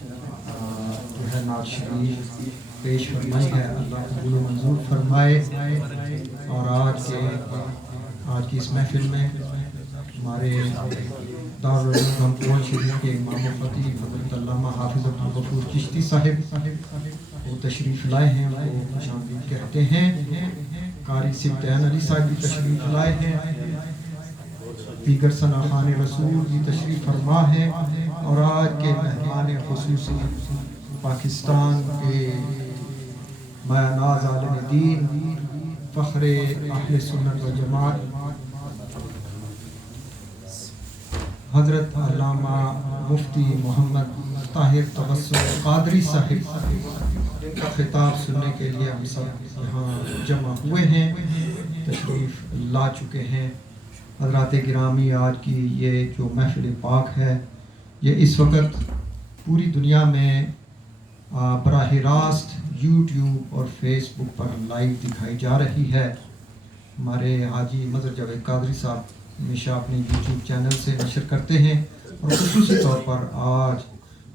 جو ہے نعت شریف پیش فرمائی ہے، اللہ قبول و منظور فرمائے۔ اور آج کی اس محفل میں ہمارے دارالعلوم رامپور شریف کے امام و خطیب حضرت علامہ حافظ عبدالغفور چشتی صاحب وہ تشریف لائے ہیں، ان کو خوش آمدید کہتے ہیں۔ قاری سبطین علی صاحب بھی تشریف لائے ہیں، دیگر ثناخوان رسول بھی تشریف فرما ہے، اور آج کے مہمان خصوصی پاکستان کے مایہ ناز عالم دین، فخر اہل سنت و جماعت حضرت علامہ مفتی محمد طاہر تبسم قادری صاحب، جن کا خطاب سننے کے لیے ہم سب یہاں جمع ہوئے ہیں، تشریف لا چکے ہیں۔ حضرات گرامی، آج کی یہ جو محفل پاک ہے، یہ اس وقت پوری دنیا میں براہ راست یوٹیوب اور فیس بک پر لائیو دکھائی جا رہی ہے۔ ہمارے حاجی مظہر جاوید قادری صاحب ہمیشہ اپنے یوٹیوب چینل سے نشر کرتے ہیں، اور خصوصی طور پر آج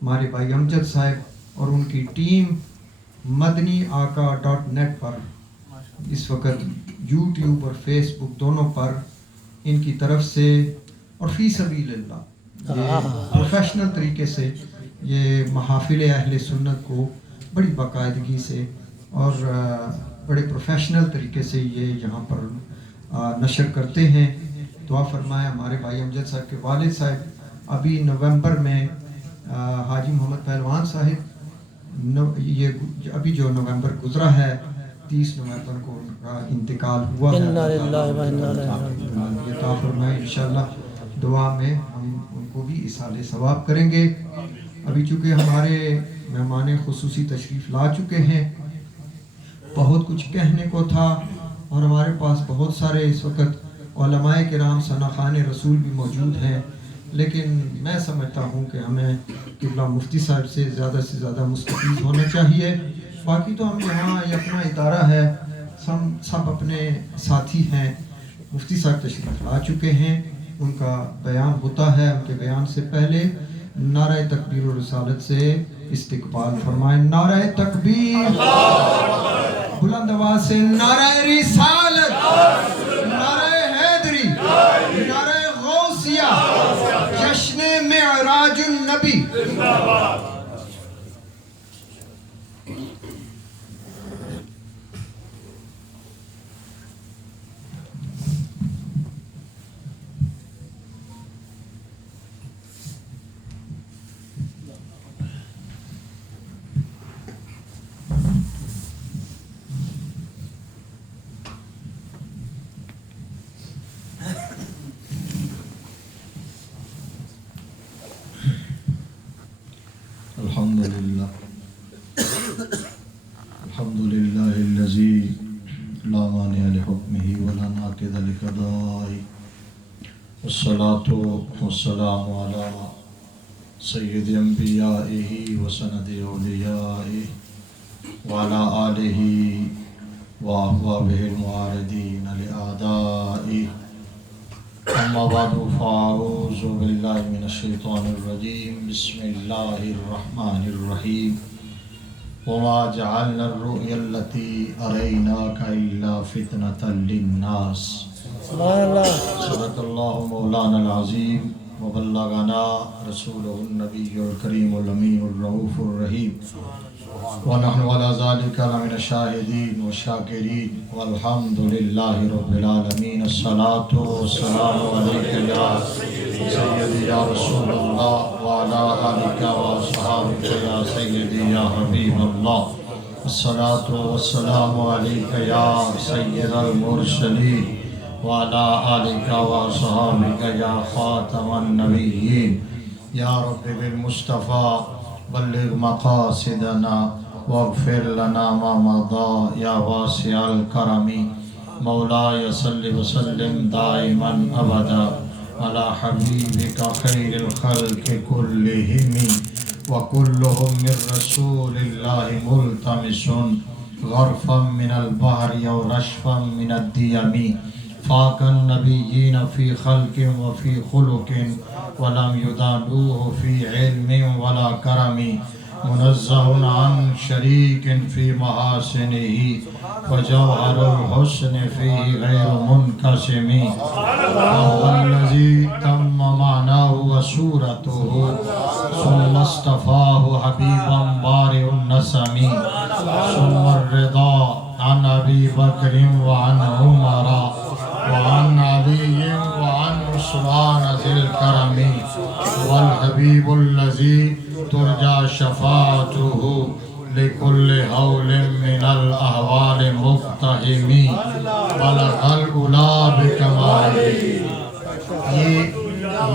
ہمارے بھائی امجد صاحب اور ان کی ٹیم مدنی آقا.net پر اس وقت یوٹیوب اور فیس بک دونوں پر ان کی طرف سے اور فی سبیل اللہ یہ پروفیشنل طریقے سے یہ محافل اہل سنت کو بڑی باقاعدگی سے اور بڑے پروفیشنل طریقے سے یہ یہاں پر نشر کرتے ہیں۔ دعا فرمائے ہمارے بھائی امجد صاحب کے والد صاحب ابھی نومبر میں حاجی محمد پہلوان صاحب یہ ابھی جو نومبر گزرا ہے 30 نومبر کو ان کا انتقال ہوا ہے، یہ دعا فرمائے انشاءاللہ دعا میں ہم ان کو بھی اصالِ ثواب کریں گے۔ ابھی چونکہ ہمارے مہمان خصوصی تشریف لا چکے ہیں، بہت کچھ کہنے کو تھا، اور ہمارے پاس بہت سارے اس وقت علماء کرام ثناخوان رسول بھی موجود ہیں، لیکن میں سمجھتا ہوں کہ ہمیں قبلہ مفتی صاحب سے زیادہ مستفید ہونا چاہیے۔ باقی تو ہم یہاں یہ اپنا ادارہ ہے، سب اپنے ساتھی ہیں۔ مفتی صاحب تشریف لا چکے ہیں، ان کا بیان ہوتا ہے، ان کے بیان سے پہلے نعرہ تکبیر و رسالت سے استقبال فرمائیں۔ نعرہ تکبیر، بلند آواز سے نعرہ رسالت، نعرہ حیدری، نعرہ غوثیہ، جشن معراج النبی۔ الحمدللہ الذی لا مانع لحکمہ ولا ناقض لقضائہ، والصلاة والسلام علی سید انبیائہ وسند اولیائہ وعلی آلہ واحبابہ المعارضین لأعدائہ، اما بعد فاعوذ باللہ من الشیطان الرجیم، بسم اللہ الرحمن الرحیم۔ وما جعلنا الرؤيا التي أريناك إلا فتنة للناس۔ صدق الله مولانا العظيم وبلغنا رسوله النبي الكريم الأمين الرؤوف الرحيم، ونحن على ذلك لمن الشاهدين والشاكرين، والحمد لله رب العالمين۔ الصلاة والسلام عليك يا سيدي يا رسول الله، وعلى آلك وأصحابك يا سيدي يا حبيب الله۔ الصلاة والسلام عليك يا سيد المرسلين، وعلى آلك وأصحابك يا خاتم النبيين۔ يا رب بالمصطفى بلغ مقاصدنا واغفر لنا ما مضى يا واسع الكرم۔ مولاي صل وسلم دائما أبدا على حبيبك خير الخلق كلهم، وكلهم من رسول الله ملتمس غرفا من البحر أو رشفا من الديم، فاق النبیین فی خلق و فی خلق ولم یدانوہ فی علم ولا کرم منزہ عن شریک فی محاسنہ فجوہر الحسن فیہ غیر منقسم وهو الذی تم معناه وصورته ثم اصطفاه حبیبا بارئ النسم ثم الرضا عن ابی بکر وعن عمر وعن علی وعن عثمان ذی الکرم والحبیب الذی ترجى شفاعته لكل حول من الأحوال مقتحم بلغ الأولى بكماله.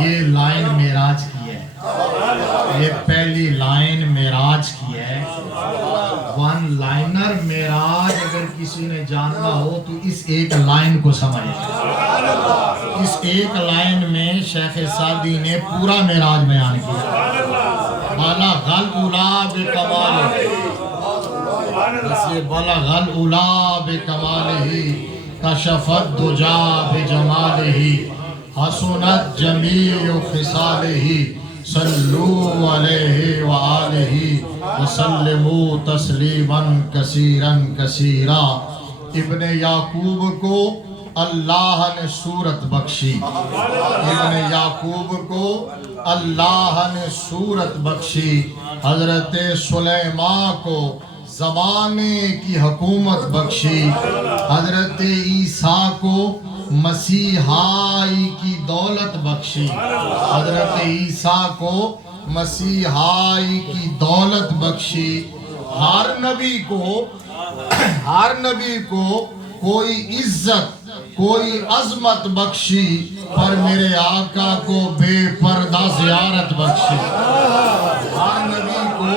یہ لائن معراج کی ہے، یہ پہلی لائن معراج کی ہے. ون لائنر معراج اگر کسی نے جاننا ہو تو اس ایک لائن کو سمجھے. اس ایک لائن میں شیخ سعدی نے پورا معراج بیان کیا. بلغ الأولى بکمالہ، بلغ الأولى بکمالہ کشف الدجى بجمالہ حسنت جمیع خصالہ صلوا علیہ وآلہ وسلموا تسلیما کثیرا کثیرا. ابن یعقوب کو اللہ نے صورت بخشی، ابن یعقوب کو اللہ نے صورت بخشی. حضرت سلیمان کو زمانے کی حکومت بخشی. حضرت عیسیٰ کو مسیحائی کی دولت بخشی. حضرت عیسیٰ کو مسیحائی کی دولت بخشی. ہر نبی کو کوئی عزت کوئی عظمت بخشی، پر میرے آقا کو بے پردہ زیارت بخشی. ہر نبی کو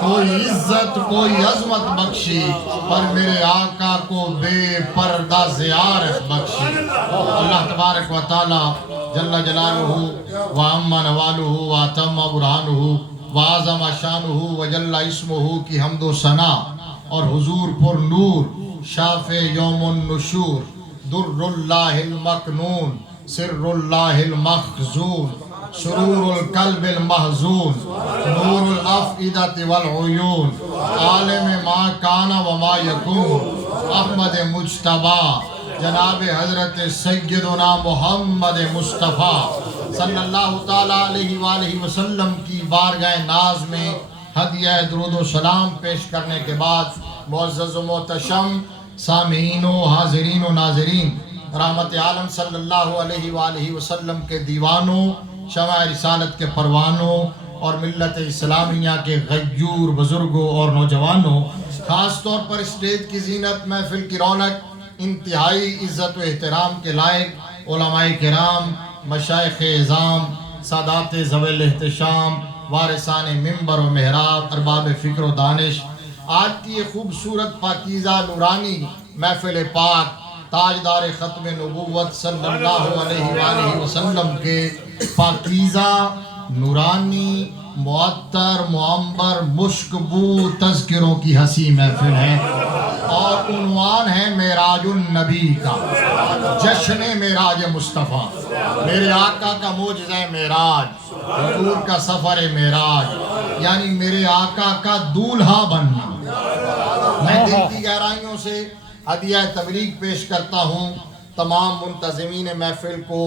کوئی عزت کوئی عظمت بخشی، پر میرے آقا کو بے پردہ زیارت بخشی. اللہ تبارک و تعالی جل جلالہ وعم نوالہ واتم برہانہ وعظم شانہ وجل اسمہ کی حمد و ثنا اور حضور پر نور شافع یوم النشور در اللہ المکنون سر اللہ المخزون سرور القلب المحزون نور الافئدۃ والعیون عالم ما کان وما یکون احمد مجتبیٰ جناب حضرت سیدنا محمد مصطفیٰ صلی اللہ تعالیٰ علیہ وآلہ وسلم کی بارگاہ ناز میں ہدیہ درود و سلام پیش کرنے کے بعد معزز و محتشم سامعین و حاضرین و ناظرین، رحمت عالم صلی اللہ علیہ وآلہ وسلم کے دیوانوں، شمع رسالت کے پروانوں اور ملت اسلامیہ کے غیور بزرگوں اور نوجوانوں، خاص طور پر اسٹیج کی زینت، محفل کی رونق، انتہائی عزت و احترام کے لائق علماء کرام، مشائخ اعظام، سادات ذوی الاحتشام، وارثان منبر و محراب، ارباب فکر و دانش، آج کی یہ خوبصورت پاکیزہ نورانی محفل پاک تاجدار ختم نبوت صلی اللہ علیہ وآلہ وسلم کے پاکیزہ نورانی معطر معمبر مشکبو تذکروں کی حسی محفل ہے، اور عنوان ہے معراج النبی کا، جشن معراج مصطفیٰ. میرے آقا کا معجزہ معراج، حضور کا سفر معراج، یعنی میرے آقا کا دولہا بننا. میں دل کی گہرائیوں سے ہدیہ تبریک پیش کرتا ہوں تمام منتظمین محفل کو،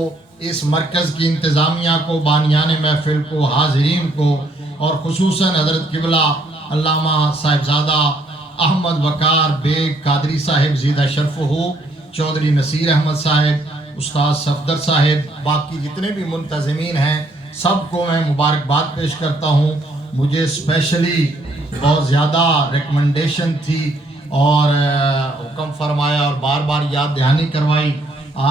اس مرکز کی انتظامیہ کو، بانیان محفل کو، حاضرین کو، اور خصوصاً حضرت قبلہ علامہ صاحبزادہ احمد وقار بیگ قادری صاحب زیدہ شرفہ، چودھری نصیر احمد صاحب، استاد صفدر صاحب، باقی جتنے بھی منتظمین ہیں سب کو میں مبارکباد پیش کرتا ہوں. مجھے اسپیشلی بہت زیادہ ریکمنڈیشن تھی اور حکم فرمایا اور بار بار یاد دہانی کروائی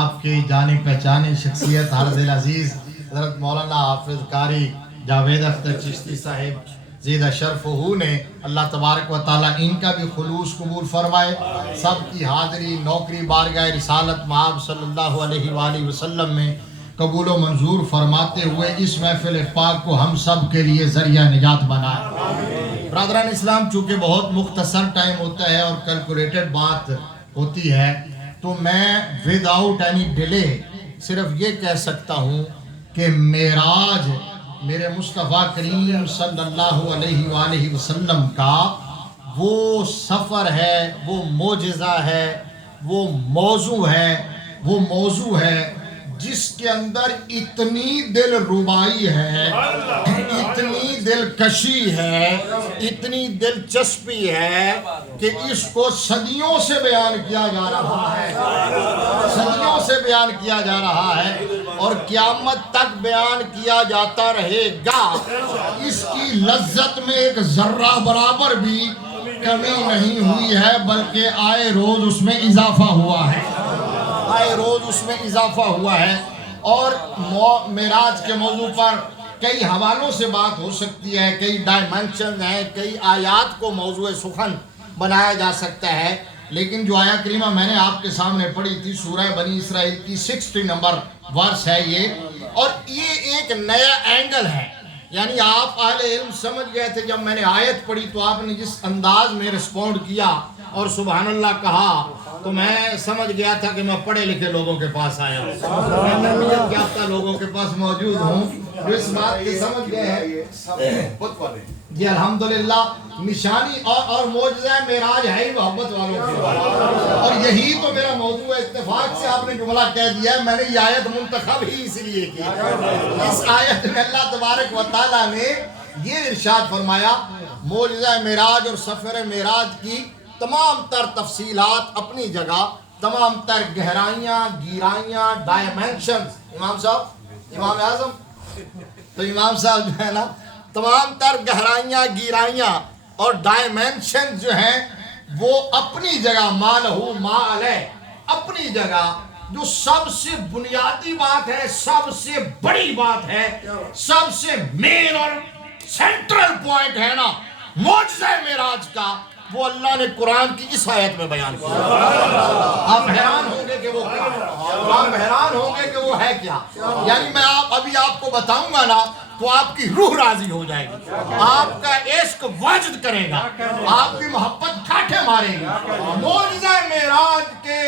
آپ کے جانے پہچانے شخصیت حضرت العزیز حضرت مولانا حافظ قاری جاوید اختر چشتی صاحب زیدہ شرفہ نے. اللہ تبارک و تعالیٰ ان کا بھی خلوص قبول فرمائے. سب کی حاضری نوکری بارگاہ رسالت مآب صلی اللہ علیہ وآلہ وسلم میں قبول و منظور فرماتے ہوئے اس محفل پاک کو ہم سب کے لیے ذریعہ نجات بنائے. برادران اسلام، چونکہ بہت مختصر ٹائم ہوتا ہے اور کیلکولیٹڈ بات ہوتی ہے، تو میں وداؤٹ اینی ڈیلے صرف یہ کہہ سکتا ہوں کہ معراج میرے مصطفیٰ کریم صلی اللہ علیہ وآلہ وسلم کا وہ سفر ہے، وہ معجزہ ہے، وہ موضوع ہے جس کے اندر اتنی دل ربائی ہے، اتنی دلکشی ہے، اتنی دلچسپی ہے کہ اس کو صدیوں سے بیان کیا جا رہا ہے اور قیامت تک بیان کیا جاتا رہے گا۔ اس کی لذت میں ایک ذرہ برابر بھی کمی نہیں ہوئی ہے، بلکہ آئے روز اس میں اضافہ ہوا ہے۔ اور معراج کے موضوع پر کئی حوالوں سے بات ہو سکتی ہے، کئی ڈائمنشن ہیں، کئی آیات کو موضوع سخن بنایا جا سکتا ہے، لیکن جو آیہ کریمہ میں نے آپ کے سامنے پڑھی تھی سورہ بنی اسرائیل کی 60 نمبر ورس ہے یہ، اور یہ ایک نیا اینگل ہے۔ یعنی آپ اہل علم سمجھ گئے تھے جب میں نے آیت پڑھی تو آپ نے جس انداز میں رسپونڈ کیا اور سبحان اللہ کہا تو میں سمجھ گیا تھا کہ میں پڑھے لکھے لوگوں کے پاس آیا ہوں، میں تربیت یافتہ لوگوں کے پاس موجود ہوں جو اس بات کی سمجھ گئے ہیں۔ جی الحمدللہ، نشانی اور معجزہ معراج ہے ہی محبت والوں کی، اور یہی تو میرا موضوع ہے۔ اتفاق سے آپ نے جملہ کہہ دیا ہے، میں نے یہ آیت منتخب ہی اس لیے کی۔ اس آیت میں اللہ تبارک و تعالیٰ نے یہ ارشاد فرمایا، معجزہ معراج اور سفر معراج کی تمام تر تفصیلات اپنی جگہ، تمام تر گہرائیاں، گیرائیاں، ڈائمنشنز، امام اعظم تو امام صاحب جو ہے نا، تمام تر گہرائیاں، گیرائیاں اور ڈائمنشن جو ہیں وہ اپنی جگہ، مالہو ما علیہ، اپنی جگہ جو سب سے بنیادی بات ہے، سب سے بڑی بات ہے، سب سے مین اور سینٹرل پوائنٹ ہے نا معجزہ معراج کا، وہ اللہ نے قرآن کی اس آیت میں بیان کیا۔ آپ حیران ہوں گے کہ وہ کیا ہے، آپ حیران ہوں گے کہ وہ ہے کیا۔ یعنی میں ابھی آپ کو بتاؤں گا نا تو آپ کی روح راضی ہو جائے گی، آپ کا عشق واجد کرے گا، آپ کی محبت ٹھاٹھے مارے گی۔ معجزہ معراج کے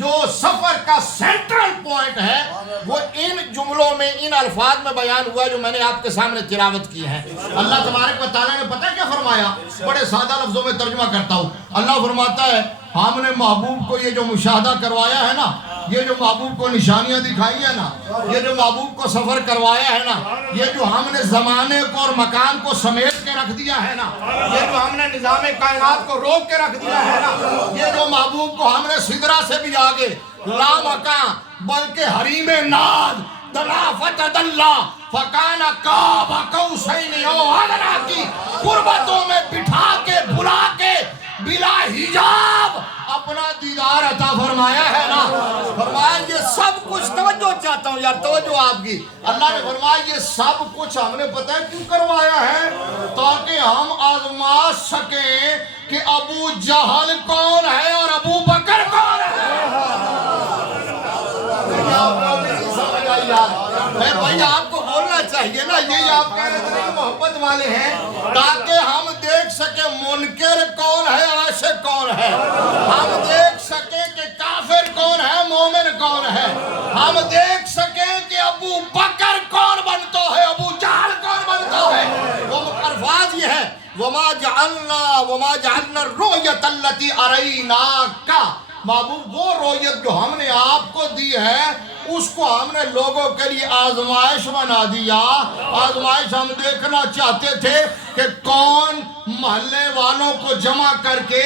جو سفر کا سینٹرل پوائنٹ ہے وہ ان جملوں میں، ان الفاظ میں بیان ہوا جو میں نے آپ کے سامنے تلاوت کی ہے۔ اللہ تبارک و تعالیٰ نے پتہ کیا فرمایا؟ بڑے سادہ لفظوں میں ترجمہ کرتا ہوں۔ اللہ فرماتا ہے ہم نے محبوب کو یہ جو مشاہدہ کروایا ہے نا، یہ جو محبوب کو نشانیاں دکھائی ہیں نا، یہ جو محبوب کو سفر کروایا ہے نا، یہ جو ہم نے زمانے کو اور مکان کو سمیٹ کے رکھ دیا ہے نا، یہ جو ہم نے نظام کائنات کو روک کے رکھ دیا ہے نا، یہ جو محبوب کو ہم نے سدرہ سے بھی آگے لامکان بلکہ حریم ناد دنا فتدلا فکان قاب قوسین او ادنی کی قربتوں میں بٹھا کے بلا کے بلا حجاب اپنا دیدار عطا فرمایا ہے نا۔ فرمایا یہ سب کچھ، توجہ چاہتا ہوں یار، توجہ آپ کی، اللہ نے فرمایا یہ سب کچھ ہم نے پتہ ہے کیوں کروایا ہے؟ تاکہ ہم آزما سکیں کہ ابو جہل کون ہے اور ابو بکر کون ہے۔ بھائی آپ کو بولنا چاہیے نا، یہی آپ کہہ رہے تھے کہ محبت والے ہیں تاکہ ہم دیکھ سکیں منکر کون ہے، عاشق کون ہے، ہم دیکھ سکیں کہ کافر کون ہے، مومن کون ہے، ہم دیکھ سکیں کہ ابو بکر کون بنتا ہے، ابو جہل کون بنتا ہے۔ وہ الفاظ یہ ہے وَمَا جَعَلْنَا الرُّؤْيَةَ الَّتِي أَرَيْنَاكَ، محبوب وہ رویت جو ہم نے آپ کو دی ہے اس کو ہم نے لوگوں کے لیے آزمائش بنا دیا۔ آزمائش ہم دیکھنا چاہتے تھے کہ کون محلے والوں کو جمع کر کے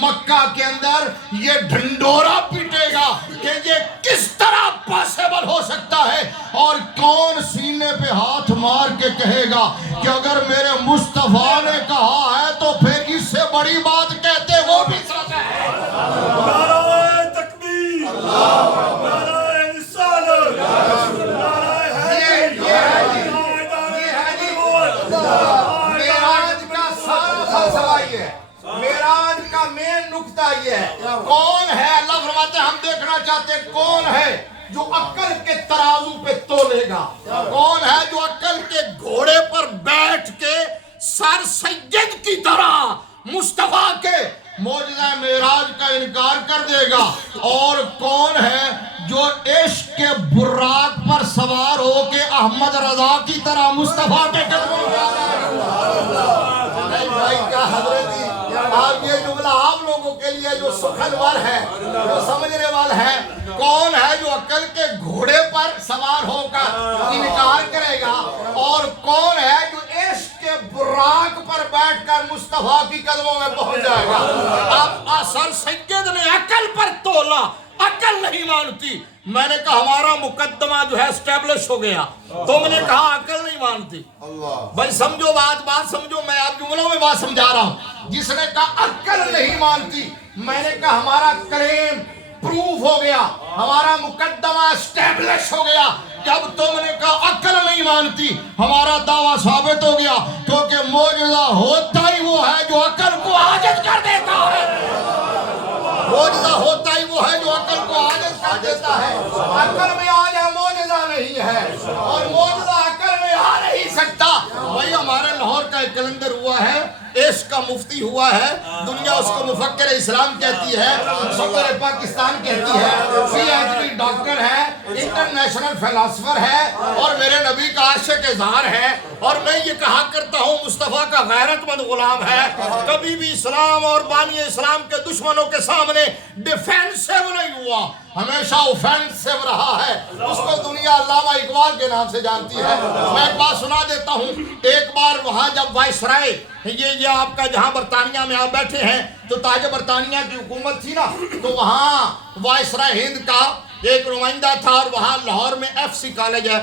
مکہ کے اندر یہ ڈھنڈورا پیٹے گا کہ یہ کس طرح پاسبل ہو سکتا ہے، اور کون سینے پہ ہاتھ مار کے کہے گا کہ اگر میرے مصطفیٰ نے کہا ہے تو پھر اس سے بڑی بات کہتے وہ بھی سچ ہے۔ نعرہ تکبیر، نعرہ رسالت، معراج کا سارا فلسفہ یہ ہے، معراج کا مین نکتہ یہ ہے کون ہے۔ اللہ فرماتے ہیں ہم دیکھنا چاہتے ہیں کون ہے جو عقل کے ترازو پہ تولے گا، کون ہے جو عقل کے گھوڑے پر بیٹھ کے سر سید کی طرح مصطفیٰ کے معجزہ معراج کا انکار کر دے گا؟ اور کون ہے جو عشق کے براق پر سوار ہو کے احمد رضا کی طرح مصطفیٰ کے قدموں میں آ جائے گا؟ بھائی کیا حضرتی آپ یہ جملہ آپ لوگوں کے لیے جو سخن وال ہے، جو سمجھنے وال ہے، کون ہے جو عقل کے گھوڑے پر سوار ہو کر انکار کرے گا؟ اور کون ہے جو عشق کے براق پر بیٹھ کر مصطفیٰ کی قدموں میں پہنچ جائے گا؟ اب سر سید نے عقل پر تولا، عقل نہیں مانتی۔ میں نے کہا ہمارا مقدمہ جو ہے اسٹیبلش ہو گیا، تم نے کہا عقل نہیں مانتی۔ بھائی سمجھو بات سمجھو، میں آپ جملوں میں بات سمجھا رہا ہوں۔ جس نے کہا عقل نہیں مانتی، میں نے کہا ہمارا کلیم پروف ہو گیا، ہمارا مقدمہ اسٹیبلش ہو گیا۔ جب تم نے کہا عقل نہیں مانتی، ہمارا دعویٰ ثابت ہو گیا، کیونکہ معجزہ ہوتا ہی وہ ہے جو عقل کو عاجز کر دیتا ہے۔ معجزہ ہوتا ہی وہ ہے جو عقل کو عاجز کر دیتا ہے۔ عقل میں آ جائے معجزہ نہیں ہے، اور معجزہ عقل میں آ نہیں سکتا۔ بھائی ہمارے لاہور کا ایک کیلنڈر ہوا ہے، عشق کا مفتی ہوا ہے، دنیا اس کو مفکر اسلام کہتی ہے، صدر پاکستان کہتی ہے، PhD ڈاکٹر ہے، انٹرنیشنل فلاسفر ہے، اور میرے نبی کا عاشق اظہار ہے، اور میں یہ کہا کرتا ہوں مصطفیٰ کا غیرت مند غلام ہے۔ کبھی بھی اسلام اور بانی اسلام کے دشمنوں کے سامنے ڈیفینسو نہیں ہوا، ہمیشہ اوفینسو رہا ہے۔ اس کو دنیا علامہ اقبال کے نام سے جانتی ہے۔ میں ایک بات سنا دیتا ہوں، ایک بار وہاں جب وائسرائے، یہ آپ کا جہاں برطانیہ میں آپ بیٹھے ہیں، تو تاج برطانیہ کی حکومت تھی نا، تو وہاں وائسرائے ہند کا ایک نمائندہ تھا، اور وہاں لاہور میں FC کالج ہے،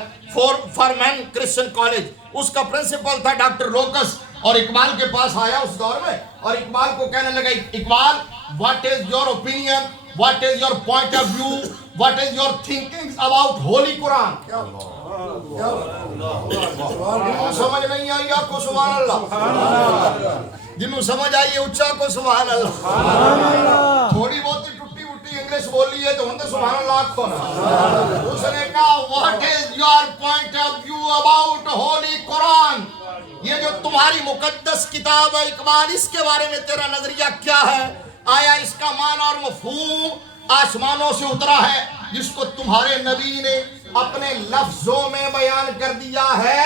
فار مین کرسچن کالج، اس کا پرنسپل تھا ڈاکٹر لوکس، اور اقبال کے پاس آیا اس دور میں، اور اقبال کو کہنے لگا Iqbal what is your opinion, what is your point of view, what is your thinking about holy Quran؟ جنہوں سمجھ نہیں آئی آپ کو سبحان اللہ، جنہوں سمجھ آئی اچھا کو سبحان اللہ، تھوڑی بہت ٹوٹی وٹی انگلش بولی ہے تو ہندے سبحان اللہ کھونا۔ اس نے کہا what is your point of view about holy Quran؟ یہ جو تمہاری مقدس کتاب ہے اقبال، اس کے بارے میں تیرا نظریہ کیا ہے؟ آیا اس کا معنی اور مفہوم آسمانوں سے اترا ہے، جس کو تمہارے نبی نے اپنے لفظوں میں بیان کر دیا ہے،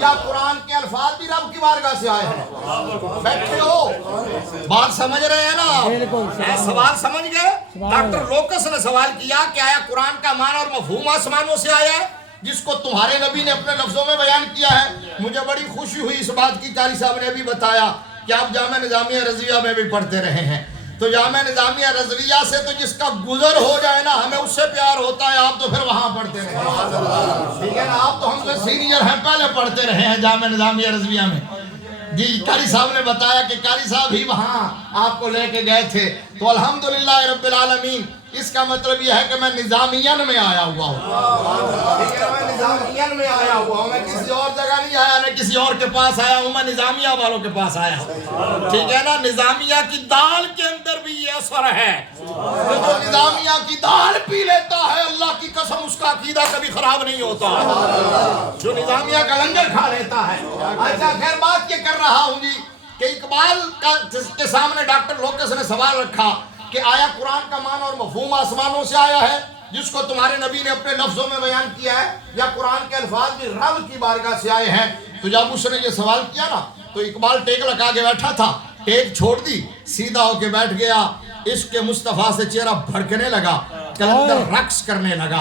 یا قرآن کے الفاظ بھی رب کی بارگاہ سے آئے ہیں؟ بیٹھے ہو، بات سمجھ رہے ہیں نا؟ سوال سمجھ گئے؟ ڈاکٹر لوکس نے سوال کیا کہ آیا قرآن کا معنی اور مفہوم آسمانوں سے آیا ہے، جس کو تمہارے نبی نے اپنے لفظوں میں بیان کیا ہے؟ مجھے بڑی خوشی ہوئی اس بات کی، قاری صاحب نے بھی بتایا کہ آپ جامعہ نظامیہ رضویہ میں بھی پڑھتے رہے ہیں، تو جامعہ نظامیہ رضویہ سے تو جس کا گزر ہو جائے نا ہمیں اس سے پیار ہوتا ہے، آپ تو پھر وہاں پڑھتے رہے ہیں، ٹھیک ہے نا؟ آپ تو ہم سے سینئر ہیں، پہلے پڑھتے رہے ہیں جامعہ نظامیہ رضویہ میں۔ جی قاری صاحب نے بتایا کہ قاری صاحب ہی وہاں آپ کو لے کے گئے تھے، تو الحمدللہ رب العالمین، اس کا مطلب یہ ہے کہ میں نظامیہ میں آیا ہوا ہوں، ٹھیک ہے، میں نظامیہ میں آیا ہوا ہوں، میں کسی اور جگہ نہیں آیا، نہ کسی اور کے پاس آیا ہوں، میں نظامیہ والوں کے پاس آیا ہوں، ٹھیک ہے نا؟ نظامیہ کی دال کے اندر بھی یہ اثر ہے، جو نظامیہ کی دال پی لیتا ہے اللہ کی قسم اس کا عقیدہ کبھی خراب نہیں ہوتا، جو نظامیہ کا لنگر کھا لیتا ہے۔ اچھا خیر بات یہ کر رہا ہوں جی کہ اقبال کے سامنے ڈاکٹر لوکس نے سوال رکھا کہ آیا قرآن کا معنی اور مفہوم آسمانوں سے آیا ہے، جس کو تمہارے نبی نے اپنے لفظوں میں بیان کیا ہے، یا قرآن کے الفاظ بھی رب کی بارگاہ سے آئے ہیں؟ تو جب اس نے یہ سوال کیا نا تو اقبال ٹیک لگا کے بیٹھا تھا، ٹیک چھوڑ دی، سیدھا ہو کے بیٹھ گیا، عشق مصطفیٰ سے چہرہ بھڑکنے لگا، کلندر رقص کرنے لگا۔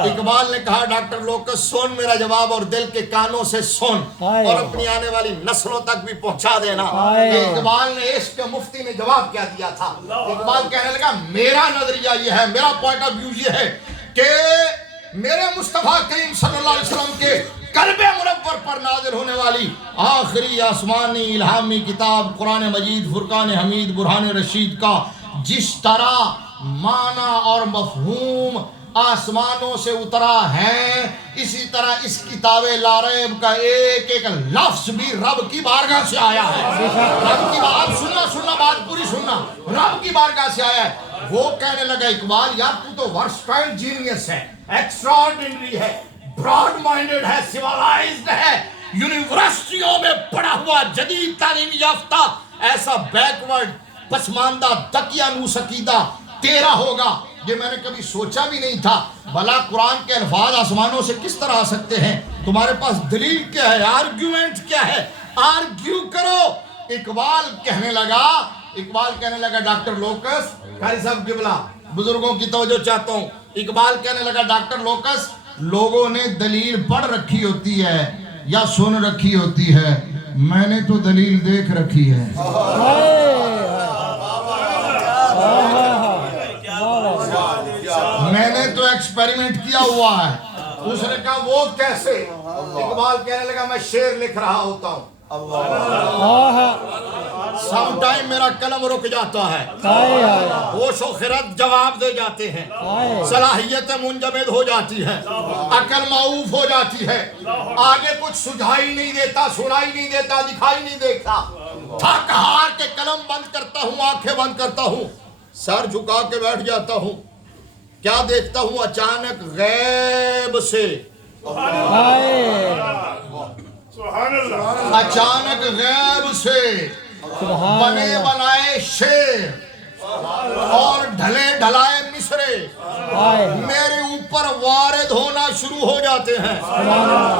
اقبال نے کہا ڈاکٹر لوکس سن میرا جواب، اور دل کے کانوں سے سن، اور اپنی آنے والی نسلوں تک بھی پہنچا دینا۔ اقبال نے عشق مفتی نے جواب کیا دیا تھا؟ اقبال کہنے لگا میرا نظریہ یہ ہے، میرا پوائنٹ آف ویو یہ ہے کہ میرے مصطفیٰ کریم صلی اللہ علیہ وسلم کے قلب منور پر نازل ہونے والی آخری آسمانی الہامی کتاب قرآن مجید فرقان حمید برہان رشید کا جس طرح معنی اور مفہوم آسمانوں سے اترا ہے، اسی طرح اس کتاب لا ریب کا ایک ایک لفظ بھی رب کی بارگاہ سے آیا ہے۔ رب کی بات سننا بات پوری سننا، رب کی بارگاہ سے آیا ہے۔ وہ کہنے لگا اقبال یار تو ورسٹائل جینیس ہے، ایکسٹرا آرڈنری ہے، براڈ مائنڈڈ ہے، سیولائزڈ ہے، یونیورسٹیوں میں پڑھا ہوا جدید تعلیم یافتہ، ایسا بیکورڈ پسماندہ دقیانوس عقیدہ تیرا ہوگا، یہ میں نے کبھی سوچا بھی نہیں تھا۔ بھلا قرآن کے الفاظ آسمانوں سے کس طرح آ سکتے ہیں؟ تمہارے پاس دلیل کیا ہے؟ آرگیومنٹ کیا ہے؟ آرگیو کرو۔ اقبال کہنے لگا ڈاکٹر لوکس، قاری صاحب قبلہ بزرگوں کی توجہ چاہتا ہوں، اقبال کہنے لگا ڈاکٹر لوکس، لوگوں نے دلیل پڑھ رکھی ہوتی ہے یا سن رکھی ہوتی ہے، میں نے تو دلیل دیکھ رکھی ہے۔ میں نے تو ایکسپیریمنٹ کیا ہوا ہے۔ اس نے کہا وہ کیسے؟ اقبال کہنے لگا میں شعر لکھ رہا ہوتا ہوں، سم ٹائم میرا قلم رک جاتا ہے، ہوش و خرد جواب دے جاتے ہیں، صلاحیت منجمد ہو جاتی ہے، عقل معوف ہو جاتی ہے، آگے کچھ سجھائی نہیں دیتا، سنائی نہیں دیتا، دکھائی نہیں دیتا، تھک ہار کے قلم بند کرتا ہوں، آنکھیں بند کرتا ہوں، سر جھکا کے بیٹھ جاتا ہوں، کیا دیکھتا ہوں؟ اچانک غیب سے، اچانک غیب سے بنے بنائے شعر اور ڈھلے ڈھلائے مصرے میرے اوپر وارد ہونا شروع ہو جاتے ہیں۔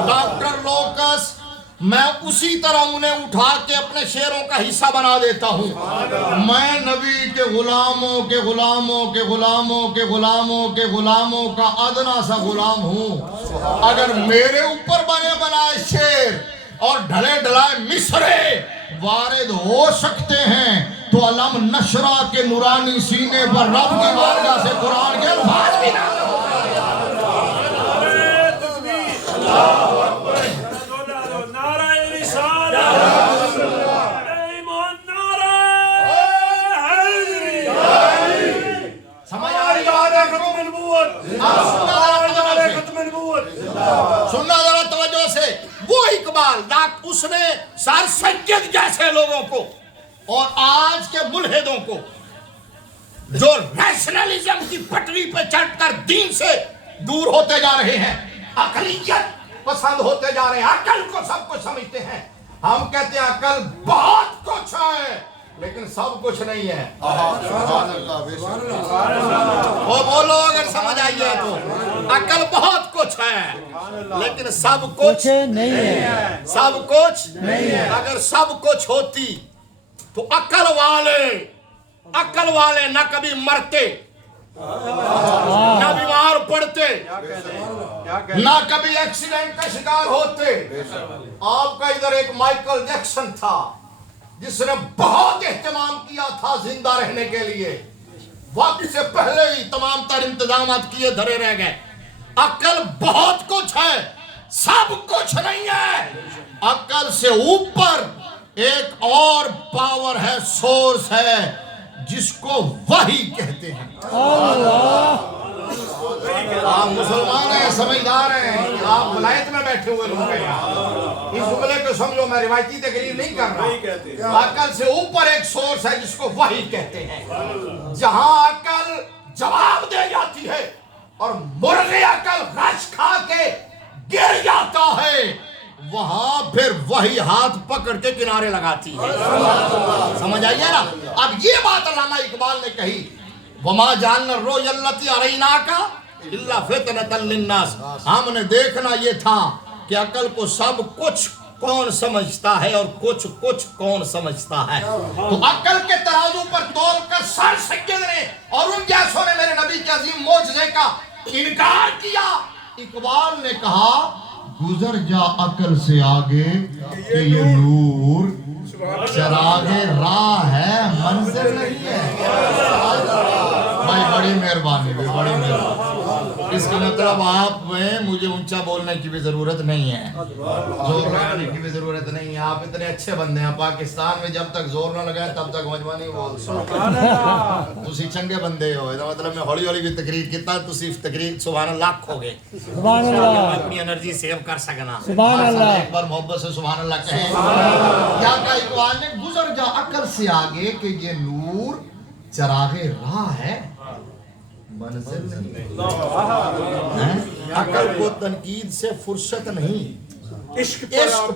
ڈاکٹر لوکس، میں اسی طرح انہیں اٹھا کے اپنے شعروں کا حصہ بنا دیتا ہوں۔ میں نبی کے غلاموں کے غلاموں کے غلاموں کے غلاموں کے غلاموں کا ادنا سا غلام ہوں۔ اگر میرے اوپر بنے بنائے شعر اور ڈھلے ڈھلائے مصرے وارد ہو سکتے ہیں تو علم نشرہ کے نورانی سینے پر رب کی بارگاہ سے قرآن کے الفاظ بھی نازل ہو۔ سننا ذرا توجہ سے، وہ اقبال اس نے سر سید جیسے لوگوں کو اور آج کے ملحدوں کو جو ریشنلزم کی پٹری پہ چڑھ کر دین سے دور ہوتے جا رہے ہیں، عقلیت پسند ہوتے جا رہے ہیں، عقل کو سب کچھ سمجھتے ہیں، ہم کہتے ہیں عقل بہت کچھ ہے لیکن سب کچھ نہیں ہے۔ وہ بولو اگر سمجھ آئیے تو، عقل بہت کچھ ہے لیکن سب کچھ نہیں ہے، سب کچھ نہیں ہے۔ اگر سب کچھ ہوتی تو عقل والے نہ کبھی مرتے، نہ بیمار پڑتے، نہ کبھی ایکسیڈنٹ کا شکار ہوتے۔ آپ کا ادھر ایک مائیکل جیکسن تھا جس نے بہت اہتمام کیا تھا زندہ رہنے کے لیے، وقت سے پہلے ہی تمام تر انتظامات کیے دھرے رہ گئے۔ عقل بہت کچھ ہے، سب کچھ نہیں ہے۔ عقل سے اوپر ایک اور پاور ہے، سورس ہے، جس کو وحی کہتے ہیں۔ آپ مسلمان ہیں، سمجھدار ہیں، آپ ولایت میں بیٹھے ہوئے لوگ ہیں۔ اس جملے کو سمجھو، میں روایتی تقریر نہیں کر رہا۔ عقل سے اوپر ایک سورس ہے جس کو وحی کہتے ہیں۔ جہاں عقل جواب دے جاتی ہے اور مرغ عقل غش کھا کے گر جاتا ہے، وہاں پھر وہی ہاتھ پکڑ کے کنارے لگاتی ہے۔ سمجھ آئیے نا؟ اب یہ بات علامہ اقبال نے کہی، وما جعلنا الرؤیا التي اریناک الا فتنۃ للناس، ہم نے دیکھنا یہ تھا کہ عقل کو سب کچھ کون سمجھتا ہے اور کچھ کون سمجھتا ہے۔ تو عقل کے ترازو پر تول کر سر سید نے اور ان جیسوں نے میرے نبی کے عظیم معجزے کا انکار کیا۔ اقبال نے کہا گزر جا عقل سے آگے کہ یہ نور چراغ راہ ہے، منزل نہیں ہے۔ بھائی بڑی مہربانی، بڑی مہربانی۔ اس کا مطلب آپ میں مجھے اونچا بولنے کی بھی ضرورت نہیں ہے، زور لگانے کی بھی ضرورت نہیں ہے۔ آپ اتنے اچھے بندے ہیں، پاکستان میں جب تک زور نہ لگائے تب تک مجمع نہیں بول سکتے۔ تسی چنگے بندے ہو، اس مطلب میں ہولی ہولی بھی تقریر کیتا، تسی تقریر سبحان اللہ کھو گے۔ سبحان اللہ، اپنی انرجی سیو کر سکنا۔ سبحان اللہ، ایک بار محبت سے سبحان اللہ کہیں۔ کیا کہا اقبال نے؟ گزر جا عقل سے آگے کہ یہ نور چراغ راہ ہے، منزل نہیں۔ عقل کو تنقید سے فرصت نہیں، عشق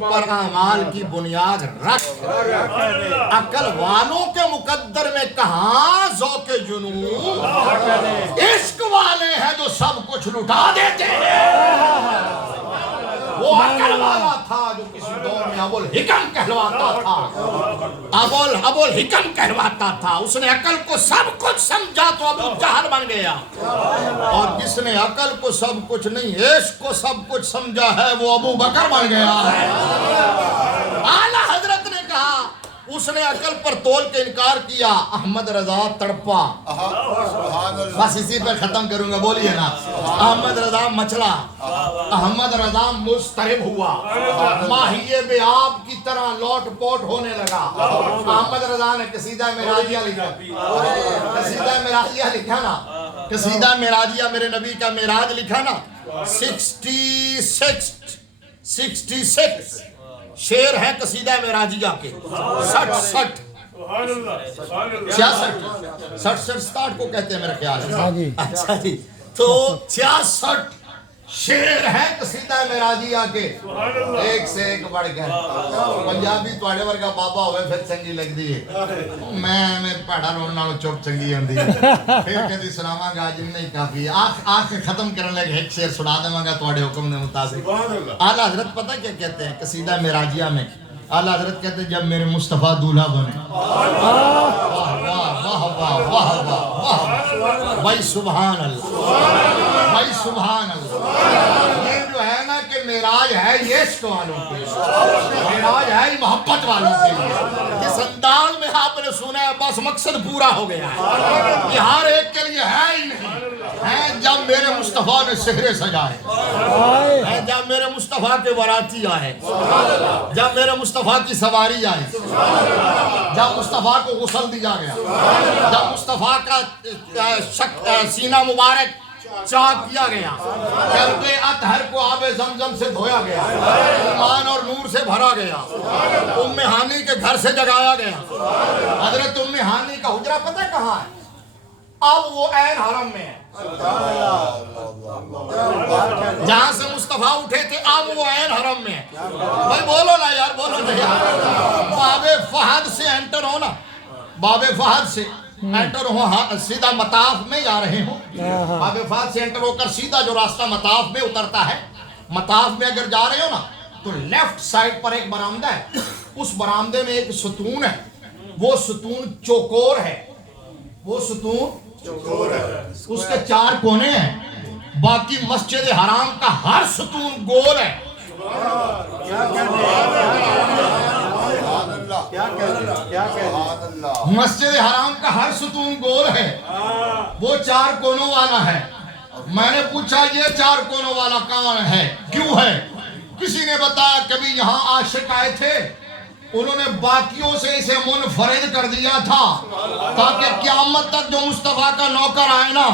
پر اعمال کی بنیاد رکھ. عقل والوں کے مقدر میں کہاں ذوق جنون، عشق والے ہیں جو سب کچھ لٹا دیتے ہیں. وہ عقل والا تھا جو کسی دور میں ابو الحکم کہلواتا تھا، ابو الحکم کہلواتا تھا. اس نے عقل کو سب کچھ سمجھا تو ابو جہل بن گیا. اور جس نے عقل کو سب کچھ نہیں عشق کو سب کچھ سمجھا ہے وہ ابو بکر بن گیا ہے. اعلیٰ حضرت نے کہا، اس نے عقل پر تول کے انکار کیا. احمد رضا تڑپا. بس اسی پر ختم کروں گا، بولیے نا. احمد رضا مچلا، احمد رضا مضطرب ہوا، ماہیے بے آب کی طرح لوٹ پوٹ ہونے لگا. احمد رضا نے قصیدہ معراجیہ لکھا. قصیدہ معراجیہ لکھا نا، قصیدہ معراجیہ میرے نبی کا معراج لکھا نا. 66 شعر ہیں قصیدہ معراجیہ کے. 66 67 کو کہتے ہیں میرا خیال ہے. اچھا جی، تو 66 شعر ہیں قصیدہ معراجیہ کے. ایک سے ایک بڑھ گئے. پنجابی تواڈے ورگا بابا ہوئے پھر چنگی لگدی ہے. میں پہاڑا رون نالوں چپ چنگی ہوندی ہے. پھر کہندی سناواں گا جن نہیں کافی. آخ ختم کرن لگے ایک شعر سنا دیواں گا تواڈے حکم دے مطابق. اعلیٰ حضرت پتہ کیا کہتے ہیں قصیدہ معراجیہ میں؟ اعلیٰ حضرت کہتے ہیں جب میرے مصطفیٰ دولہا بنے. واہ واہ واہ واہ واہ واہ، بھائی سبحان اللہ، بھائی سبحان اللہ. یہ جو ہے نا کہ معراج ہے یہ عشق والوں کے لیے، معراج ہے محبت والوں کے لیے. جس انداز میں آپ نے سنا ہے بس مقصد پورا ہو گیا ہے. یہ ہر ایک کے لیے ہے ہی نہیں. ہے جب میرے مصطفیٰ نے سہرے سجائے، ہے جب میرے مصطفیٰ کے باراتی آئے، جب میرے مصطفیٰ کی سواری آئی، جب مصطفیٰ کو غسل دیا گیا، جب مصطفیٰ کا سینہ مبارک چاک کیا گیا، جب کہ اطہر کو آب زمزم سے دھویا گیا، ایمان اور نور سے بھرا گیا، ام ہانی کے گھر سے جگایا گیا. حضرت ام ہانی کا حجرہ پتہ کہاں ہے؟ اب وہ عین حرم میں ہے. جہاں سے مصطفیٰ اٹھے تھے اب وہ عین حرم میں ہے. بھائی بولو نا یار، بولو نا یار. باب فہد سے انٹر ہونا، باب فہد سے انٹر ہو، سیدھا مطاف میں جا رہے ہوں. باب فہد سے انٹر ہو کر سیدھا جو راستہ مطاف میں اترتا ہے، مطاف میں اگر جا رہے ہو نا تو لیفٹ سائڈ پر ایک برآمدہ ہے. اس برآمدے میں ایک ستون ہے. وہ ستون چوکور ہے. وہ ستون چوکور ہے. اس کے 4 کونے ہیں. باقی مسجد حرام کا ہر ستون گول ہے. مسجد حرام کا ہر ستون گول ہے. وہ 4 کونوں والا ہے. میں نے پوچھا یہ 4 کونوں والا کون ہے، کیوں ہے؟ کسی نے بتایا کبھی یہاں عاشق آئے تھے، انہوں نے باقیوں سے اسے منفرد کر دیا تھا تاکہ قیامت تک جو مصطفیٰ کا نوکر آئے نا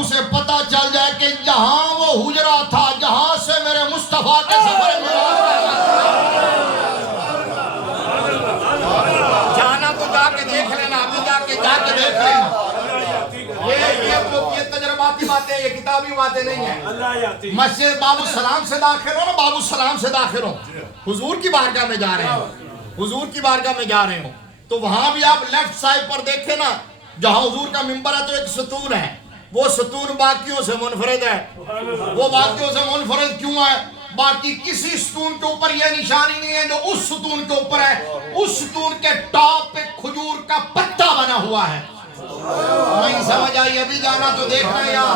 اسے پتا چل جائے کہ جہاں وہ حجرہ تھا جہاں سے میرے مصطفیٰ کے سفر جانا تو جا کے دیکھ لینا، ابھی جا کے دیکھ لینا. یہ تجرباتی باتیں، یہ کتابی باتیں نہیں ہیں. مسجد باب السلام سے داخل ہو نا، باب السلام سے داخل ہو، حضور کی بارگاہ میں جا رہے ہو، حضور کی بارگاہ میں جا رہے ہو تو وہاں بھی آپ لیفٹ سائڈ پر دیکھیں نا، جہاں حضور کا منبر ہے تو ایک ستون ہے. وہ ستون باقیوں سے منفرد ہے. وہ باقیوں سے منفرد کیوں ہے؟ باقی کسی ستون کے اوپر یہ نشانی نہیں ہے جو اس ستون کے اوپر ہے. اس ستون کے ٹاپ پہ کھجور کا پتا بنا ہوا ہے. نہیں سمجھ آئی؟ ابھی جانا تو دیکھنا ہے. یہاں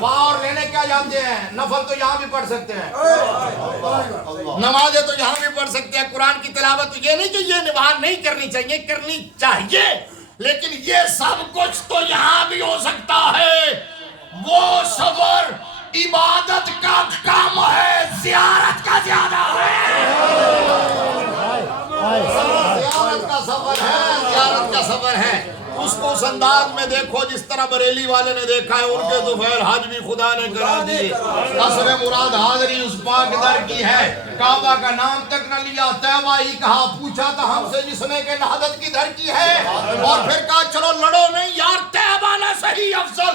باور لینے کیا جانتے ہیں؟ نفل تو یہاں بھی پڑھ سکتے ہیں، نمازیں تو یہاں بھی پڑھ سکتے ہیں، قرآن کی تلاوت تو یہ نہیں کہ یہ نبھا نہیں کرنی چاہیے، کرنی چاہیے، لیکن یہ سب کچھ تو یہاں بھی ہو سکتا ہے. وہ سفر عبادت کا کام ہے، زیارت کا زیادہ ہے. زیارت کا سفر ہے، زیارت کا سفر ہے. اس کو اس انداز میں دیکھو جس طرح بریلی والے نے دیکھا ہے. ان کے تو خیر حج بھی خدا نے کرا دیے. قصر مراد حاضری اس پاک در کی ہے. کعبہ کا نام تک نہ لیا، طیبہ ہی کہا. پوچھا تھا ہم سے جس نے کہ نہضت کی در کی ہے، اور پھر کہا چلو لڑو نہیں یار، طیبہ نہ صحیح افضل.